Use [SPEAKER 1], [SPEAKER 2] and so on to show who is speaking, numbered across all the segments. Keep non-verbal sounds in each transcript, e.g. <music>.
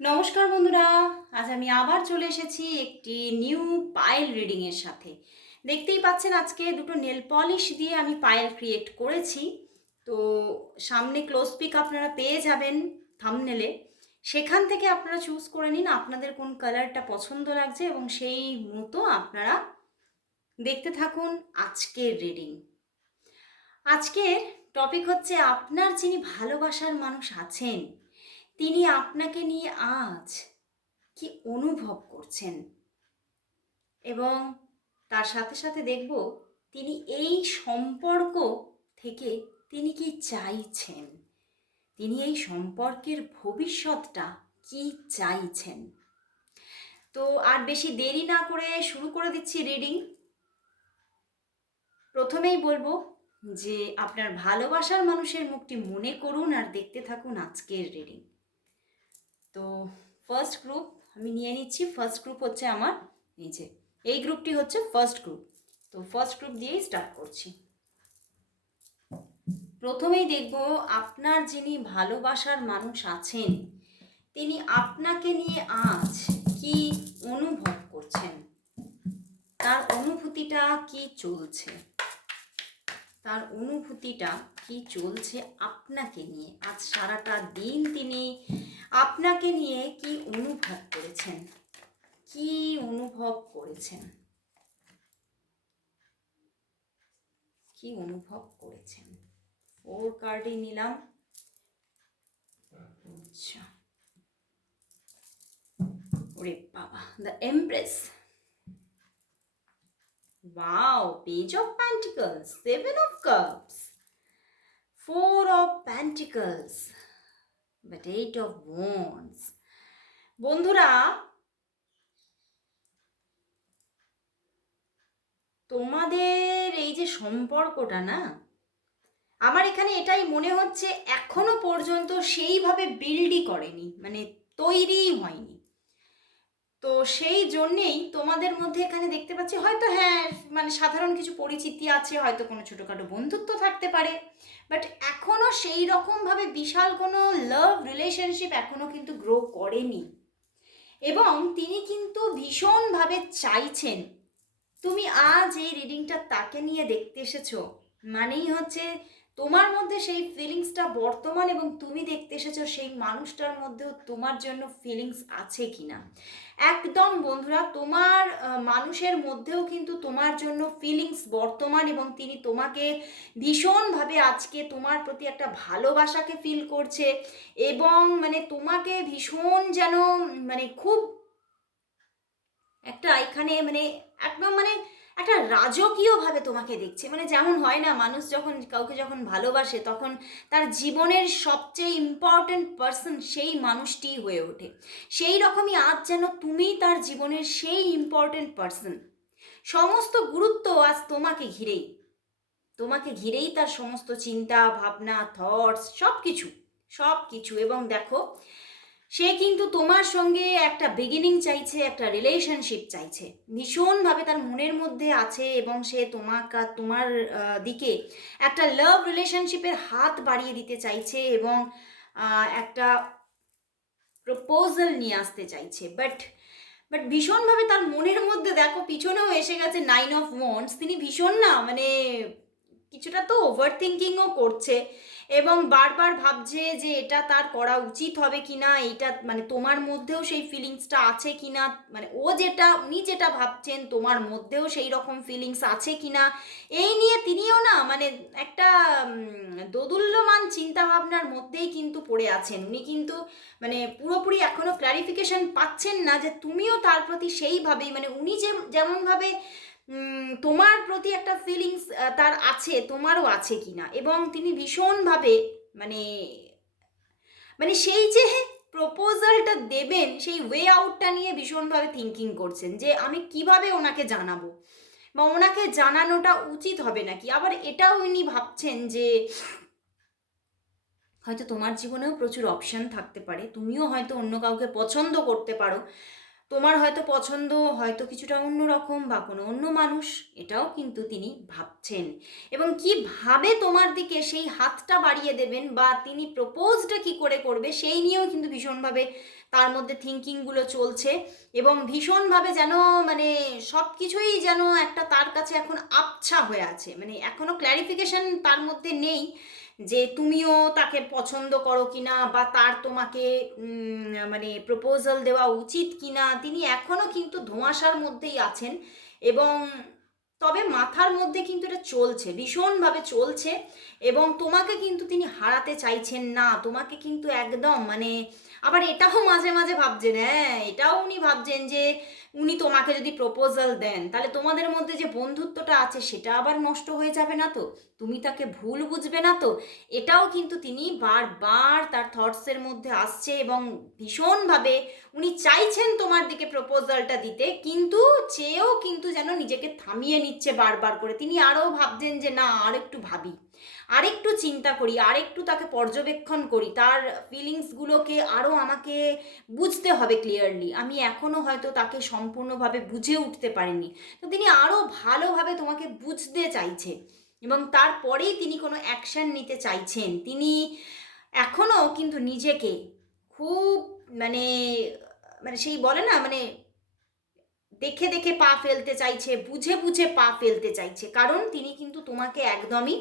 [SPEAKER 1] নমস্কার বন্ধুরা, আজ আমি আবার চলে এসেছি একটি নিউ পাইল রিডিংয়ের সাথে। দেখতেই পাচ্ছেন আজকে দুটো নেল পলিশ দিয়ে আমি পাইল ক্রিয়েট করেছি। তো সামনে ক্লোজ পিক আপনারা পেয়ে যাবেন থামনেলে সেখান থেকে আপনারা চুজ করে নিন আপনাদের কোন কালারটা পছন্দ লাগছে এবং সেই মতো আপনারা দেখতে থাকুন আজকের রিডিং আজকের টপিক হচ্ছে, আপনার যিনি ভালোবাসার মানুষ আছেন তিনি আপনাকে নিয়ে আজ কি অনুভব করছেন? এবং তার সাথে সাথে দেখব তিনি এই সম্পর্ক থেকে তিনি কি চাইছেন? তিনি এই সম্পর্কের ভবিষ্যৎটা কি চাইছেন? তো আর বেশি দেরি না করে শুরু করে দিচ্ছি রিডিং প্রথমেই বলব যে আপনার ভালোবাসার মানুষের মুখটি মনে করুন আর দেখতে থাকুন আজকের রিডিং তো ফার্স্ট গ্রুপ আমি নিয়ে নিচ্ছি। ফার্স্ট গ্রুপ হচ্ছে আমার নিচে। এই গ্রুপটি হচ্ছে ফার্স্ট গ্রুপ তো ফার্স্ট গ্রুপ দিয়েই স্টার্ট করছি। প্রথমেই দেখব আপনার যিনি ভালোবাসার মানুষ আছেন, তিনি আপনাকে নিয়ে আজ কি অনুভব করছেন? তার অনুভূতিটা কি চলছে? তার অনুভূতিটা কি চলছে আপনাকে নিয়ে? আজ সারাটা দিন তিনি আপনাকে নিয়ে কি অনুভব করেছেন? কি অনুভব করেছেন? কি অনুভব করেছেন? ফোর কার্ডই নিলাম। আচ্ছা। ওরে বাবা the empress Wow, Page of Pentacles, Seven of Cups, Four of Pentacles, but eight of Wands. বন্ধুরা, তোমাদের এই যে সম্পর্কটা না, আমার এখানে এটাই মনে হচ্ছে এখনও পর্যন্ত সেইভাবে বিল্ডই করেনি মানে তৈরিই হয়নি তো সেই জন্যেই তোমাদের মধ্যে এখানে দেখতে পাচ্ছি, হয়তো হ্যাঁ মানে সাধারণ কিছু পরিচিতি আছে, হয়তো কোনো ছোটোখাটো বন্ধুত্ব থাকতে পারে। বাট এখনও সেই রকমভাবে বিশাল কোনো লাভ রিলেশনশিপ এখনও কিন্তু গ্রো করেনি। এবং তিনি কিন্তু ভীষণভাবে চাইছেন, তুমি আজ এই রিডিংটা তাকে নিয়ে দেখতে এসেছ। মানেই হচ্ছে তোমার মধ্যে সেই ফিলিংসটা বর্তমান এবং তুমি দেখতে এসেছ সেই মানুষটার মধ্যেও তোমার জন্য ফিলিংস আছে কিনা? একদম বন্ধুরা, তোমার মানুষের মধ্যেও কিন্তু তোমার জন্য ফিলিংস বর্তমান এবং তিনি তোমাকে ভীষণভাবে আজকে তোমার প্রতি একটা ভালোবাসাকে ফিল করছে এবং মানে তোমাকে ভীষণ যেন মানে খুব একটা এখানে মানে একদম মানে একটা রাজকীয়ভাবে তোমাকে দেখছে। মানে যেমন হয় না, মানুষ যখন কাউকে যখন ভালোবাসে, তখন তার জীবনের সবচেয়ে ইম্পর্ট্যান্ট পার্সন সেই মানুষটিই হয়ে ওঠে। সেই রকমই আজ যেন তুমি তার জীবনের সেই ইম্পর্ট্যান্ট পার্সন সমস্ত গুরুত্ব আজ তোমাকে ঘিরেই। তোমাকে ঘিরেই তার সমস্ত চিন্তা, ভাবনা থটস সব কিছু সব কিছু এবং দেখো সে কিন্তু তোমার সঙ্গে একটা বিগিনিং চাইছে, একটা রিলেশনশিপ চাইছে। ভীষণভাবে তার মনের মধ্যে আছে এবং সে তোমাকে, তোমার দিকে একটা লাভ রিলেশনশিপের হাত বাড়িয়ে দিতে চাইছে এবং একটা প্রপোজাল নিয়ে আসতে চাইছে। বাট বাট ভীষণভাবে তার মনের মধ্যে দেখো, পিছনেও এসে গেছে নাইন অফ ওয়ান্স তিনি ভীষণ না মানে কিছুটা তো ওভার থিঙ্কিংও করছে। এবং বারবার ভাবছে যে এটা তার করা উচিত হবে কি না, এটা মানে তোমার মধ্যেও সেই ফিলিংসটা আছে কি না মানে ও যেটা, উনি যেটা ভাবছেন তোমার মধ্যেও সেই রকম ফিলিংস আছে কি না, এই নিয়ে তিনিও না মানে একটা দোদুল্যমান চিন্তাভাবনার মধ্যেই কিন্তু পড়ে আছেন। উনি কিন্তু মানে পুরোপুরি এখনও ক্লারিফিকেশন পাচ্ছেন না যে তুমিও তার প্রতি সেইভাবেই মানে উনি যে, যেমনভাবে তোমার প্রতি একটা ফিলিংস তার আছে, তোমারও আছে কি না এবং তিনি ভীষণভাবে মানে মানে সেই যে প্রপোজালটা দেবেন, সেই ওয়ে আউটটা নিয়ে ভীষণভাবে থিঙ্কিং করছেন যে আমি কীভাবে ওনাকে জানাব? বা ওনাকে জানানোটা উচিত হবে নাকি? আবার এটাও উনি ভাবছেন যে, হয়তো তোমার জীবনেও প্রচুর অপশন থাকতে পারে, তুমিও হয়তো অন্য কাউকে পছন্দ করতে পারো। তোমার হয়তো পছন্দ, হয়তো কিছুটা অন্য রকম বা কোনো অন্য মানুষ, এটাও কিন্তু তিনি ভাবছেন। এবং কীভাবে তোমার দিকে সেই হাতটা বাড়িয়ে দেবেন বা তিনি প্রপোজটা কি করে করবে, সেই নিয়েও কিন্তু ভীষণভাবে তার মধ্যে থিঙ্কিংগুলো চলছে এবং ভীষণভাবে যেন মানে সব কিছুই যেন একটা তার কাছে এখন আবছা হয়ে আছে। মানে এখনও ক্ল্যারিফিকেশন তার মধ্যে নেই যে তুমিও তাকে পছন্দ করো কিনা বা তার তোমাকে মানে প্রপোজাল দেওয়া উচিত কিনা, তিনি এখনও কিন্তু ধোঁয়াশার মধ্যেই আছেন এবং তবে মাথার মধ্যে কিন্তু এটা চলছে, ভীষণভাবে চলছে এবং তোমাকে কিন্তু তিনি হারাতে চাইছেন না, তোমাকে কিন্তু একদম মানে আবার এটাও মাঝে মাঝে ভাবছেন হ্যাঁ এটাও উনি ভাবছেন যে উনি তোমাকে যদি প্রপোজাল দেন, তাহলে তোমাদের মধ্যে যে বন্ধুত্বটা আছে সেটা আবার নষ্ট হয়ে যাবে না তো? তুমি তাকে ভুল বুঝবে না তো? এটাও কিন্তু তিনি বারবার তার থটসের মধ্যে আসছে এবং ভীষণভাবে উনি চাইছেন তোমার দিকে প্রপোজালটা দিতে, কিন্তু চেয়েও কিন্তু যেন নিজেকে থামিয়ে নিচ্ছে বারবার করে। তিনি আরও ভাবছেন যে না আর একটু ভাবি। আরেকটু চিন্তা করি, আরেকটু তাকে পর্যবেক্ষণ করি, তার ফিলিংসগুলোকে আরও আমাকে বুঝতে হবে ক্লিয়ারলি আমি এখনও হয়তো তাকে সম্পূর্ণভাবে বুঝে উঠতে পারিনি। তো তিনি আরও ভালোভাবে তোমাকে বুঝতে চাইছে এবং তারপরেই তিনি কোনো অ্যাকশন নিতে চাইছেন। তিনি এখনও কিন্তু নিজেকে খুব মানে মানে সেই বলে না মানে দেখে দেখে পা ফেলতে চাইছে, বুঝে বুঝে পা ফেলতে চাইছে। কারণ তিনি কিন্তু তোমাকে একদমই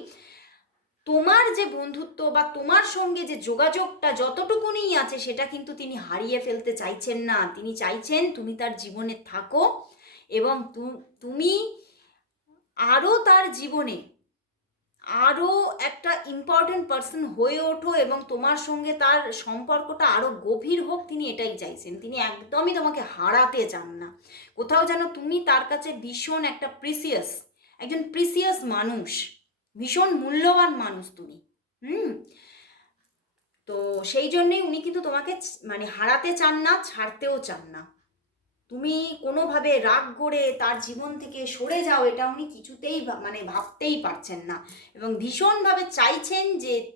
[SPEAKER 1] তোমার যে বন্ধুত্ব বা তোমার সঙ্গে যে যোগাযোগটা যতটুকুনি আছে, সেটা কিন্তু তিনি হারিয়ে ফেলতে চাইছেন না। তিনি চাইছেন তুমি তার জীবনে থাকো এবং তুমি আরও তার জীবনে আরও একটা ইম্পর্টেন্ট পার্সন হয়ে ওঠো এবং তোমার সঙ্গে তার সম্পর্কটা আরও গভীর হোক, তিনি এটাই চাইছেন। তিনি একদমই তোমাকে হারাতে চান না। কোথাও যেন তুমি তার কাছে ভীষণ একটা প্রিসিয়াস একজন প্রিসিয়াস মানুষ। ভীষণ মূল্যবান মানুষ তুমি, হুম? তো সেই জন্যেই উনি কিন্তু তোমাকে মানে হারাতে চান না, ছাড়তেও চান না। তুমি কোনোভাবে রাগ করে তার জীবন থেকে সরে যাও, এটা উনি কিছুতেই মানে ভাবতেই পারছেন না। এবং ভীষণভাবে চাইছেন যে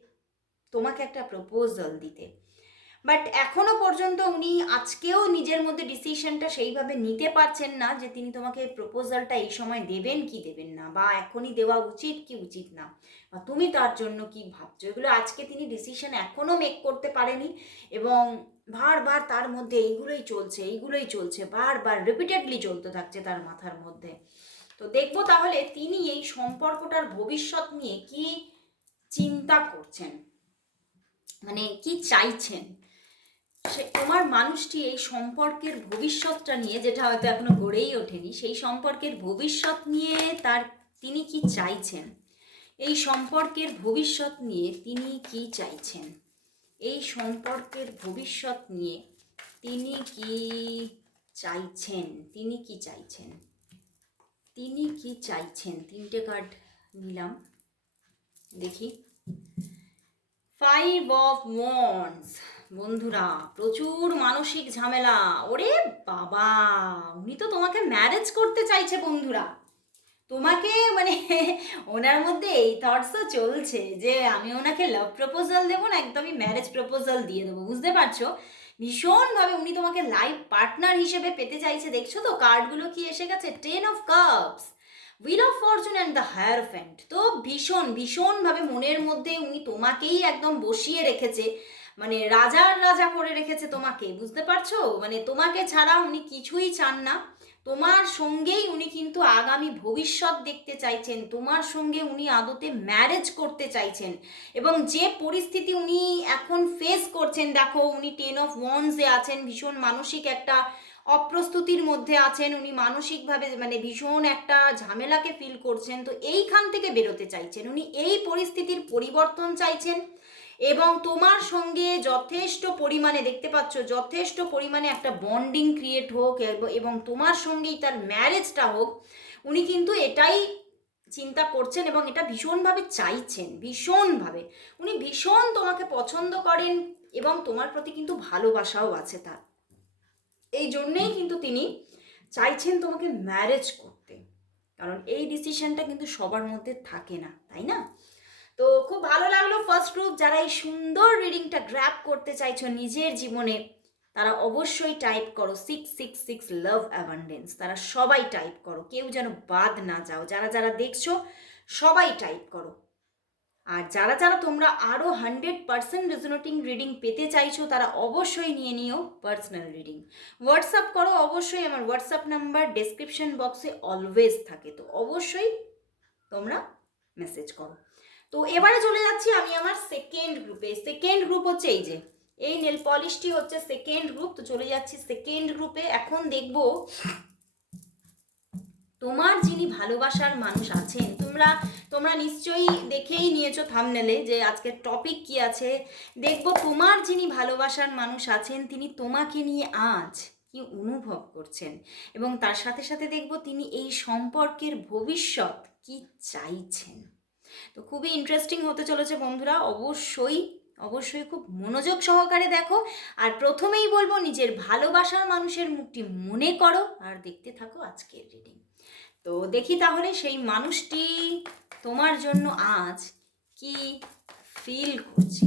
[SPEAKER 1] তোমাকে একটা প্রপোজাল দিতে। বাট এখনও পর্যন্ত উনি আজকেও নিজের মধ্যে ডিসিশনটা সেইভাবে নিতে পারছেন না যে তিনি তোমাকে প্রপোজালটা এই সময় দেবেন কি দেবেন না বা এখনই দেওয়া উচিত কি উচিত না। বা তুমি তার জন্য কি ভাবছ? এগুলো আজকে তিনি ডিসিশন এখনও মেক করতে পারেনি এবং বারবার তার মধ্যে এইগুলোই চলছে এইগুলোই চলছে, বারবার রিপিটেডলি চলতে থাকছে তার মাথার মধ্যে। তো দেখব তাহলে তিনি এই সম্পর্কটার ভবিষ্যৎ নিয়ে কি চিন্তা করছেন? মানে কি চাইছেন? সে তোমার মানুষটি এই সম্পর্কের ভবিষ্যৎটা নিয়ে, যেটা হয়তো এখনও গড়েই ওঠেনি, সেই সম্পর্কের ভবিষ্যৎ নিয়ে তার তিনি কি চাইছেন? এই সম্পর্কের ভবিষ্যৎ নিয়ে তিনি কি চাইছেন? এই সম্পর্কের ভবিষ্যৎ নিয়ে তিনি কি চাইছেন? তিনি কি চাইছেন? তিনি কি চাইছেন? তিনটে কার্ড নিলাম। দেখি। ফাইভ অফ ওয়ান্স বন্ধুরা, প্রচুর মানসিক ঝামেলা। ওরে বাবা, উনি তো তোমাকে ম্যারেজ করতে চাইছে বন্ধুরা। তোমাকে মানে <laughs> ওনার মধ্যে এই থটসও চলছে যে আমি ওনাকে লাভ প্রপোজাল দেবো না, একদমই ম্যারেজ প্রপোজাল দিয়ে দেবো, বুঝতে পারছ? ভীষণভাবে উনি তোমাকে লাইফ পার্টনার হিসেবে পেতে চাইছে, দেখছ তো? কার্ডগুলো কি এসে গেছে? Ten of cups wheel of fortune and the hierophant তো ভীষণ, ভীষণভাবে মনের মধ্যে উনি তোমাকেই একদম বসিয়ে রেখেছে। মানে রাজার রাজা করে রেখেছে তোমাকে, বুঝতে পারছ? মানে তোমাকে ছাড়া উনি কিছুই চান না। তোমার সঙ্গেই উনি কিন্তু আগামী ভবিষ্যৎ দেখতে চাইছেন। তোমার সঙ্গে উনি আদতে ম্যারেজ করতে চাইছেন। এবং যে পরিস্থিতি উনি এখন ফেস করছেন, দেখো, উনি টেন অফ ওয়ান্সে আছেন, ভীষণ মানসিক একটা অপ্রস্তুতির মধ্যে আছেন, উনি মানসিকভাবে মানে ভীষণ একটা ঝামেলাকে ফিল করছেন। তো এইখান থেকে বেরোতে চাইছেন। উনি এই পরিস্থিতির পরিবর্তন চাইছেন। এবং তোমার সঙ্গে যথেষ্ট পরিমাণে, দেখতে পাচ্ছ, যথেষ্ট পরিমাণে একটা বন্ডিং ক্রিয়েট হোক এবং তোমার সঙ্গেই তার ম্যারেজটা হোক, উনি কিন্তু এটাই চিন্তা করছেন এবং এটা ভীষণভাবে চাইছেন, ভীষণভাবে। উনি ভীষণ তোমাকে পছন্দ করেন এবং তোমার প্রতি কিন্তু ভালোবাসাও আছে তার। এই জন্যেই কিন্তু তিনি চাইছেন তোমাকে ম্যারেজ করতে। কারণ এই ডিসিশনটা কিন্তু সবার মধ্যে থাকে না, তাই না? তো খুব ভালো লাগল ফার্স্ট গ্রুপ যারা এই সুন্দর রিডিংটা গ্র্যাপ করতে চাইছো নিজের জীবনে, তারা অবশ্যই টাইপ করো six six six love abundance তারা সবাই টাইপ করো, কেউ যেন বাদ না যাও। যারা যারা দেখছ, সবাই টাইপ করো। আর যারা যারা তোমরা আরও হান্ড্রেড পার্সেন্ট রেজোনেটিং রিডিং পেতে চাইছো, তারা অবশ্যই নিয়ে নিও পার্সোনাল রিডিং হোয়াটসঅ্যাপ করো, অবশ্যই আমার হোয়াটসঅ্যাপ নাম্বার ডেসক্রিপশন বক্সে অলওয়েজ থাকে। তো অবশ্যই তোমরা মেসেজ করো। তো এবারে চলে যাচ্ছি আমি আমার সেকেন্ড গ্রুপে সেকেন্ড গ্রুপ হচ্ছে এই যে, এই নেল পলিশটি হচ্ছে সেকেন্ড গ্রুপ তো চলে যাচ্ছি সেকেন্ড গ্রুপে এখন দেখব তোমার যিনি ভালোবাসার মানুষ আছেন, তোমরা তোমরা নিশ্চয়ই দেখেই নিয়েছো থামনেলে যে আজকের টপিক কি আছে। দেখব তোমার যিনি ভালোবাসার মানুষ আছেন, তিনি তোমাকে নিয়ে আজ কি অনুভব করছেন? এবং তার সাথে সাথে দেখব তিনি এই সম্পর্কের ভবিষ্যৎ কি চাইছেন। তো খুবই ইন্টারেস্টিং হতে চলেছে বন্ধুরা। অবশ্যই অবশ্যই খুব মনোযোগ সহকারে দেখো। আর প্রথমেই বলব, নিজের ভালোবাসার মানুষের মুখটি মনে করো আর দেখতে থাকো আজকের রিডিং তো দেখি তাহলে সেই মানুষটি তোমার জন্য আজ কি ফিল করছে?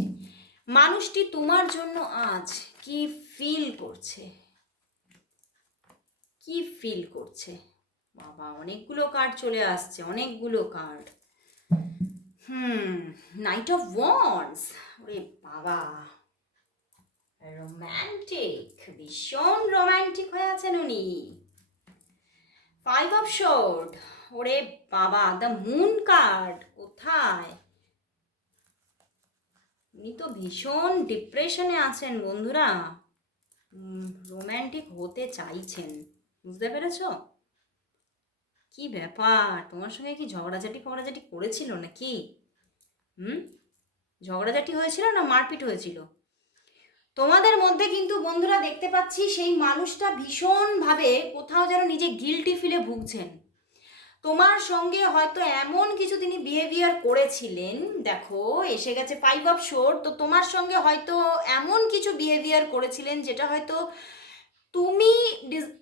[SPEAKER 1] মানুষটি তোমার জন্য আজ কি ফিল করছে? কি ফিল করছে? বাবা, অনেকগুলো কার্ড চলে আসছে, অনেকগুলো card hmm knight of wands ওরে বাবা। রোম্যান্টিক ভীষণ রোম্যান্টিক হয়ে আছেন উনি। ফাইভ অফ শোর্ড ওরে বাবা দ্য মুন কার্ড কোথায়? উনি তো ভীষণ ডিপ্রেশনে আছেন বন্ধুরা। রোম্যান্টিক হতে চাইছেন। বুঝতে পেরেছ? কি ব্যাপার? তোমার সঙ্গে কি ঝগড়াঝাটি ফগড়াঝাটি করেছিল নাকি? হুম? ঝগড়াঝাটি হয়েছিল না মারপিট হয়েছিল? তোমাদের মধ্যে কিন্তু বন্ধুরা দেখতে পাচ্ছি সেই মানুষটা ভীষণভাবে কোথাও যেন নিজে গিলটি ফিলে ভুগছেন। তোমার সঙ্গে হয়তো এমন কিছু তিনি বিহেভিয়ার করেছিলেন, দেখো, এসে গেছে ফাইভ অফ শোর তো তোমার সঙ্গে হয়তো এমন কিছু বিহেভিয়ার করেছিলেন যেটা হয়তো তুমি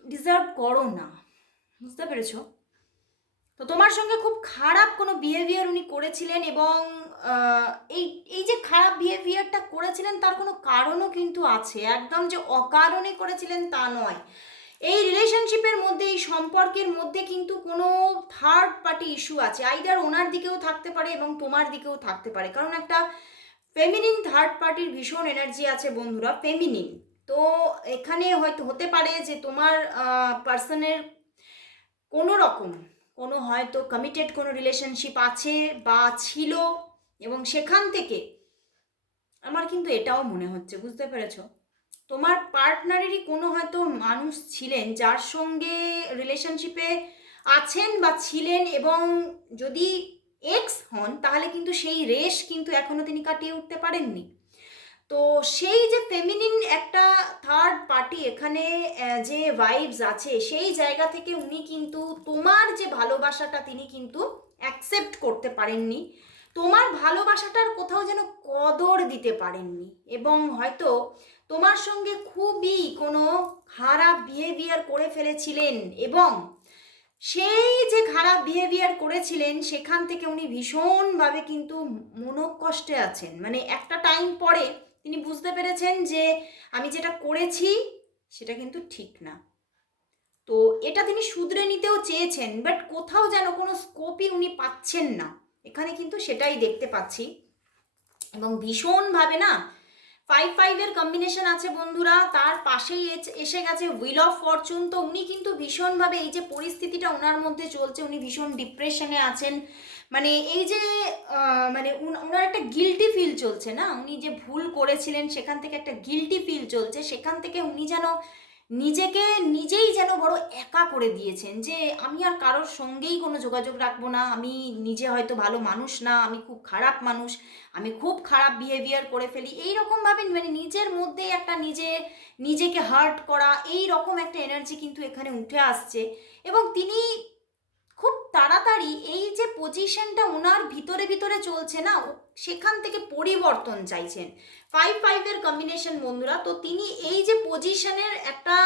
[SPEAKER 1] ডিজার্ভ করো না। বুঝতে পেরেছ? তো তোমার সঙ্গে খুব খারাপ কোনো বিহেভিয়ার উনি করেছিলেন এবং এই এই যে খারাপ বিহেভিয়ারটা করেছিলেন তার কোনো কারণও কিন্তু আছে। একদম যে অকারণে করেছিলেন তা নয়। এই রিলেশনশিপের মধ্যে, এই সম্পর্কের মধ্যে কিন্তু কোনো থার্ড পার্টি ইস্যু আছে। আইদার ওনার দিকেও থাকতে পারে এবং তোমার দিকেও থাকতে পারে। কারণ একটা ফেমিনিন থার্ড পার্টির ভীষণ এনার্জি আছে বন্ধুরা ফেমিনিন তো এখানে হয়তো হতে পারে যে তোমার পার্সনের কোনো রকম কোনো হয়তো কমিটেড কোনো রিলেশনশিপ আছে বা ছিল এবং সেখান থেকে আমার কিন্তু এটাও মনে হচ্ছে, বুঝতে পেরেছ? তোমার পার্টনারেরই কোনো হয়তো মানুষ ছিলেন যার সঙ্গে রিলেশনশিপে আছেন বা ছিলেন এবং যদি এক্স হন তাহলে কিন্তু সেই রেশ কিন্তু এখনও তিনি কাটিয়ে উঠতে পারেননি। তো সেই যে ফেমিনিন একটা থার্ড পার্টি এখানে যে ভাইবস আছে, সেই জায়গা থেকে উনি কিন্তু তোমার যে ভালোবাসাটা তিনি কিন্তু অ্যাকসেপ্ট করতে পারেননি। তোমার ভালোবাসাটার কোথাও যেন কদর দিতে পারেননি। এবং হয়তো তোমার সঙ্গে খুবই কোনো খারাপ বিহেভিয়ার করে ফেলেছিলেন এবং সেই যে খারাপ বিহেভিয়ার করেছিলেন, সেখান থেকে উনি ভীষণভাবে কিন্তু মনোকষ্টে আছেন। মানে একটা টাইম পরে তিনি বুঝতে পেরেছেন যে আমি যেটা করেছি, সেটা কিন্তু ঠিক না। তো এটা তিনি শুধরে নিতেও চেয়েছেন বাট কোথাও যেন কোনো স্কোপই উনি পাচ্ছেন না। এখানে কিন্তু সেটাই দেখতে পাচ্ছি। এবং ভীষণভাবে না ফাইভ ফাইভের কম্বিনেশন আছে বন্ধুরা, তার পাশেই এসে গেছে উইল অফ ফরচুন তো উনি কিন্তু ভীষণভাবে এই যে পরিস্থিতিটা ওনার মধ্যে চলছে, উনি ভীষণ ডিপ্রেশনে আছেন। মানে এই যে মানে ওনার একটা গিলটি ফিল চলছে না? উনি যে ভুল করেছিলেন, সেখান থেকে একটা গিলটি ফিল চলছে, সেখান থেকে উনি যেন নিজেকে নিজেই যেন বড় একা করে দিয়েছেন যে, আমি আর কারোর সঙ্গেই কোনো যোগাযোগ রাখব না, আমি নিজে হয়তো ভালো মানুষ না, আমি খুব খারাপ মানুষ, আমি খুব খারাপ বিহেভিয়ার করে ফেলি। এই রকমভাবে মানে নিজের মধ্যে একটা নিজে, নিজেকে হার্ট করা এই রকম একটা এনার্জি কিন্তু এখানে উঠে আসছে। এবং তিনি তাড়াতাড়ি এই যে পজিশনটা ওনার ভিতরে ভিতরে চলছে না সেখান থেকে পরিবর্তন চাইছেন। ফাইভ ফাইভের কম্বিনেশন বন্ধুরা, তো তিনি এই যে পজিশনের একটা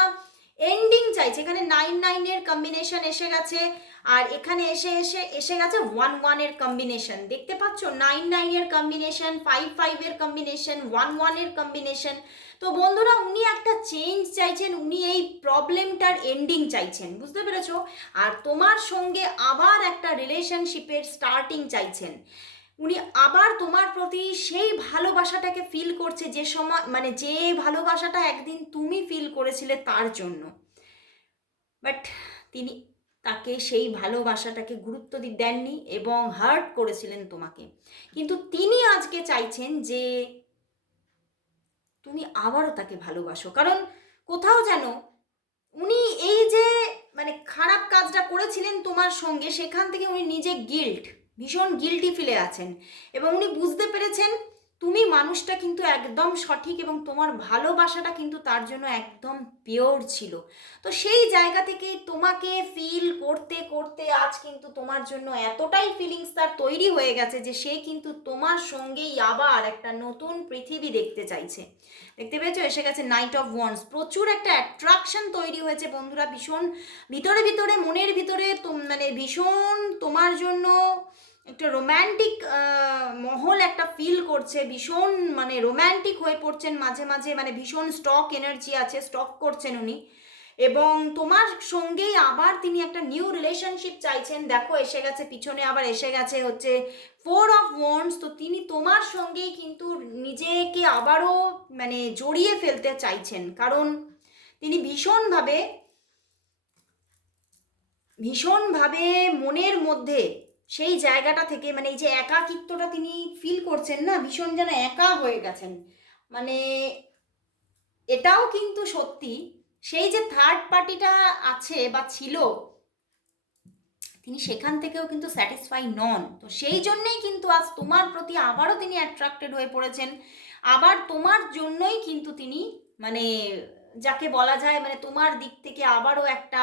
[SPEAKER 1] এন্ডিং চাইছে, এখানে নাইন নাইনের কম্বিনেশন এসে গেছে, আর এখানে এসে এসে এসে গেছে ওয়ান ওয়ানের কম্বিনেশন দেখতে পাচ্ছ নাইন নাইনের কম্বিনেশন ফাইভ ফাইভের কম্বিনেশন ওয়ান ওয়ানের কম্বিনেশন তো বন্ধুরা, উনি একটা চেঞ্জ চাইছেন, উনি এই প্রবলেমটার এন্ডিং চাইছেন, বুঝতে পেরেছ? আর তোমার সঙ্গে আবার একটা রিলেশনশিপের স্টার্টিং চাইছেন। উনি আবার তোমার প্রতি সেই ভালোবাসাটাকে ফিল করছে যে সময় মানে যে ভালোবাসাটা একদিন তুমি ফিল করেছিলে তার জন্য। বাট তিনি তাকে সেই ভালোবাসাটাকে গুরুত্ব দেননি এবং হার্ট করেছিলেন তোমাকে। কিন্তু তিনি আজকে চাইছেন যে তুমি আবারও তাকে ভালোবাসো। কারণ কোথাও যেন উনি এই যে মানে খারাপ কাজটা করেছিলেন তোমার সঙ্গে, সেখান থেকে উনি নিজে গিল্ট ভীষণ গিল্টি ফিলে আছেন। এবং উনি বুঝতে পেরেছেন তুমি মানুষটা কিন্তু একদম সঠিক এবং তোমার ভালোবাসাটা কিন্তু তার জন্য একদম পিওর ছিল। তো সেই জায়গা থেকে তোমাকে ফিল করতে করতে আজ কিন্তু তোমার জন্য এতটাই ফিলিংস তার তৈরি হয়ে গেছে যে সে কিন্তু তোমার সঙ্গেই আবার একটা নতুন পৃথিবী দেখতে চাইছে। দেখতে পেয়েছ? এসে গেছে নাইট অফ ওয়ান্স প্রচুর একটা অ্যাট্রাকশন তৈরি হয়েছে বন্ধুরা, ভীষণ ভিতরে ভিতরে, মনের ভিতরে মানে ভীষণ তোমার জন্য একটা রোম্যান্টিক মহল একটা ফিল করছে, ভীষণ মানে রোম্যান্টিক হয়ে পড়ছেন মাঝে মাঝে মানে ভীষণ স্টক এনার্জি আছে স্টক করছেন উনি। এবং তোমার সঙ্গেই আবার তিনি একটা নিউ রিলেশনশিপ চাইছেন। দেখো, এসে গেছে, পিছনে আবার এসে গেছে হচ্ছে ফোর অফ ওয়ান্স তো তিনি তোমার সঙ্গেই কিন্তু নিজেকে আবারও মানে জড়িয়ে ফেলতে চাইছেন। কারণ তিনি ভীষণভাবে ভীষণভাবে মনের মধ্যে সেই জায়গাটা থেকে মানে এই যে একাকিত্বটা তিনি ফিল করছেন না, ভীষণ যেন একা হয়ে গেছেন। মানে এটাও কিন্তু সত্যি, সেই যে থার্ড পার্টিটা আছে বা ছিল, তিনি সেখান থেকেও কিন্তু স্যাটিসফাই নন। তো সেই জন্যেই কিন্তু আজ তোমার প্রতি আবারও তিনি অ্যাট্রাক্টেড হয়ে পড়েছেন। আবার তোমার জন্যই কিন্তু তিনি মানে যাকে বলা যায় মানে তোমার দিক থেকে আবারও একটা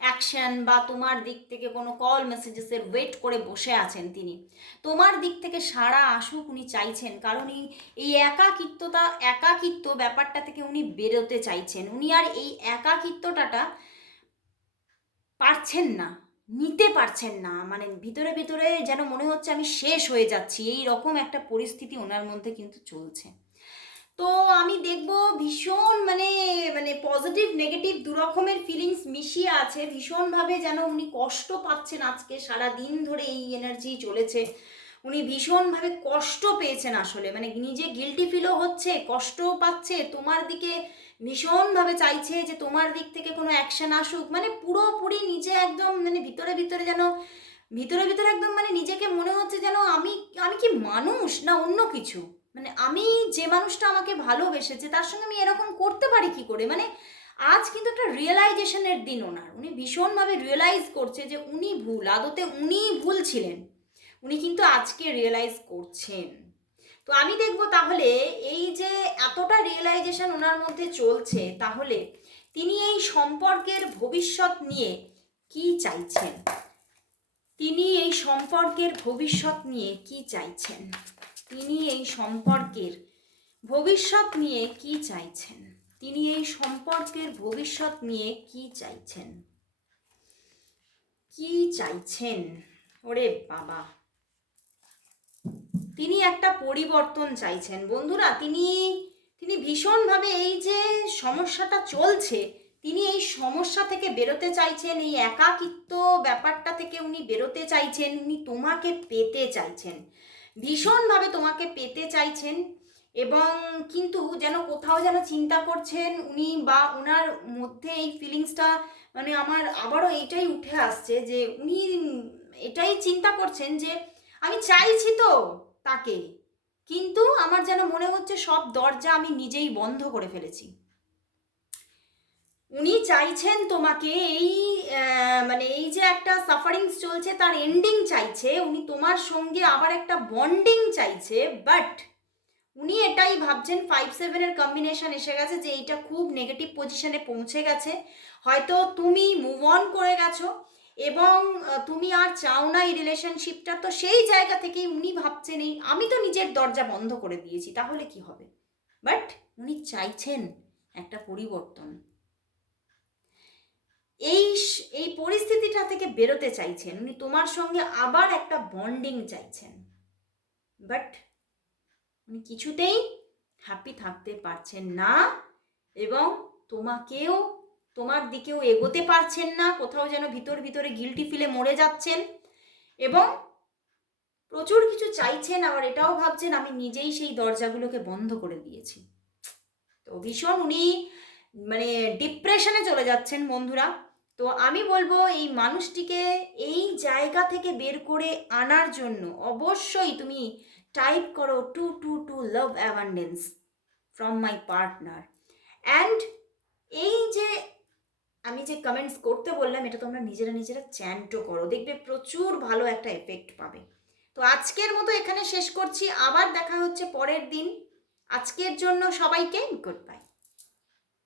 [SPEAKER 1] অ্যাকশন বা তোমার দিক থেকে কোনো কল মেসেজেসের ওয়েট করে বসে আছেন তিনি। তোমার দিক থেকে সারা আসুক উনি চাইছেন, কারণ এই এই একাকিত্বতা, একাকিত্ব ব্যাপারটা থেকে উনি বেরোতে চাইছেন। উনি আর এই একাকিত্বটাটা পারছেন না, নিতে পারছেন না। মানে ভিতরে ভিতরে যেন মনে হচ্ছে আমি শেষ হয়ে যাচ্ছি। এই রকম একটা পরিস্থিতি ওনার মধ্যে কিন্তু চলছে। তো আমি দেখব ভীষণ মানে মানে পজিটিভ নেগেটিভ দু রকমের ফিলিংস মিশিয়ে আছে। ভীষণভাবে যেন উনি কষ্ট পাচ্ছেন আজকে সারা দিন ধরে এই এনার্জি চলেছে। উনি ভীষণভাবে কষ্ট পেয়েছেন আসলে। মানে নিজে গিলটি ফিলও হচ্ছে, কষ্টও পাচ্ছে, তোমার দিকে ভীষণভাবে চাইছে যে তোমার দিক থেকে কোনো অ্যাকশন আসুক। মানে পুরোপুরি নিজে একদম মানে ভিতরে ভিতরে যেন, ভিতরে ভিতরে একদম মানে নিজেকে মনে হচ্ছে যেন আমি আমি কি মানুষ না অন্য কিছু? মানে আমি যে মানুষটা আমাকে ভালোবেসেছে, তার সঙ্গে আমি এরকম করতে পারি কি করে? মানে আজ কিন্তু একটা রিয়েলাইজেশনের দিন ওনার। উনি ভীষণভাবে রিয়েলাইজ করছে যে উনি ভুল, আদতে উনি ভুল ছিলেন। উনি কিন্তু আজকে রিয়েলাইজ করছেন। তো আমি দেখব তাহলে এই যে এতটা রিয়েলাইজেশন ওনার মধ্যে চলছে, তাহলে তিনি এই সম্পর্কের ভবিষ্যৎ নিয়ে কি চাইছেন? তিনি এই সম্পর্কের ভবিষ্যৎ নিয়ে কি চাইছেন? তিনি এই সম্পর্কের ভবিষ্যৎ নিয়ে কি চাইছেন? তিনি এই সম্পর্কের ভবিষ্যৎ নিয়ে কি চাইছেন? কি চাইছেন? ওরে বাবা। তিনি একটা পরিবর্তন চাইছেন। বন্ধুরা, তিনি তিনি ভীষণভাবে এই যে সমস্যাটা চলছে, তিনি এই সমস্যা থেকে বেরোতে চাইছেন, এই একাকিত্ব ব্যাপারটা থেকে উনি বেরোতে চাইছেন, উনি তোমাকে পেতে চাইছেন। ভীষণভাবে তোমাকে পেতে চাইছেন এবং কিন্তু যেন কোথাও যেন চিন্তা করছেন উনি বা ওনার মধ্যে এই ফিলিংসটা মানে আমার আবারও এইটাই উঠে আসছে যে উনি এটাই চিন্তা করছেন যে আমি চাইছি তো তাকে, কিন্তু আমার যেন মনে হচ্ছে সব দরজা আমি নিজেই বন্ধ করে ফেলেছি। উনি চাইছেন তোমাকে এই মানে এই যে একটা সাফারিংস চলছে, তার এন্ডিং চাইছে, উনি তোমার সঙ্গে আবার একটা বন্ডিং চাইছে বাট উনি এটাই ভাবছেন ফাইভ সেভেনের কম্বিনেশন এসে গেছে যে এইটা খুব নেগেটিভ পজিশনে পৌঁছে গেছে। হয়তো তুমি মুভ অন করে গেছো এবং তুমি আর চাও না এই রিলেশনশিপটা তো সেই জায়গা থেকেই উনি ভাবছেন এই, আমি তো নিজের দরজা বন্ধ করে দিয়েছি, তাহলে কি হবে? বাট উনি চাইছেন একটা পরিবর্তন। এই এই পরিস্থিতিটা থেকে বেরোতে চাইছেন, উনি তোমার সঙ্গে আবার একটা বন্ডিং চাইছেন। বাট উনি কিছুতেই হ্যাপি থাকতে পারছেন না এবং তোমাকেও, তোমার দিকেও এগোতে পারছেন না, কোথাও যেন ভিতর ভিতরে গিলটি ফিলে মরে যাচ্ছেন এবং প্রচুর কিছু চাইছেন, আবার এটাও ভাবছেন, আমি নিজেই সেই দরজাগুলোকে বন্ধ করে দিয়েছি। তো ভীষণ উনি মানে ডিপ্রেশনে চলে যাচ্ছেন বন্ধুরা। তো আমি বলব এই মানুষটিকে এই জায়গা থেকে বের করে আনার জন্য অবশ্যই তুমি টাইপ করো two two two love abundance from my partner and এই যে আমি যে কমেন্টস করতে বললাম, এটা তোমরা নিজেরা নিজেরা চ্যান্টও করো। দেখবে প্রচুর ভালো একটা এফেক্ট পাবে। তো আজকের মতো এখানে শেষ করছি। আবার দেখা হচ্ছে পরের দিন। আজকের জন্য সবাইকে গুড বাই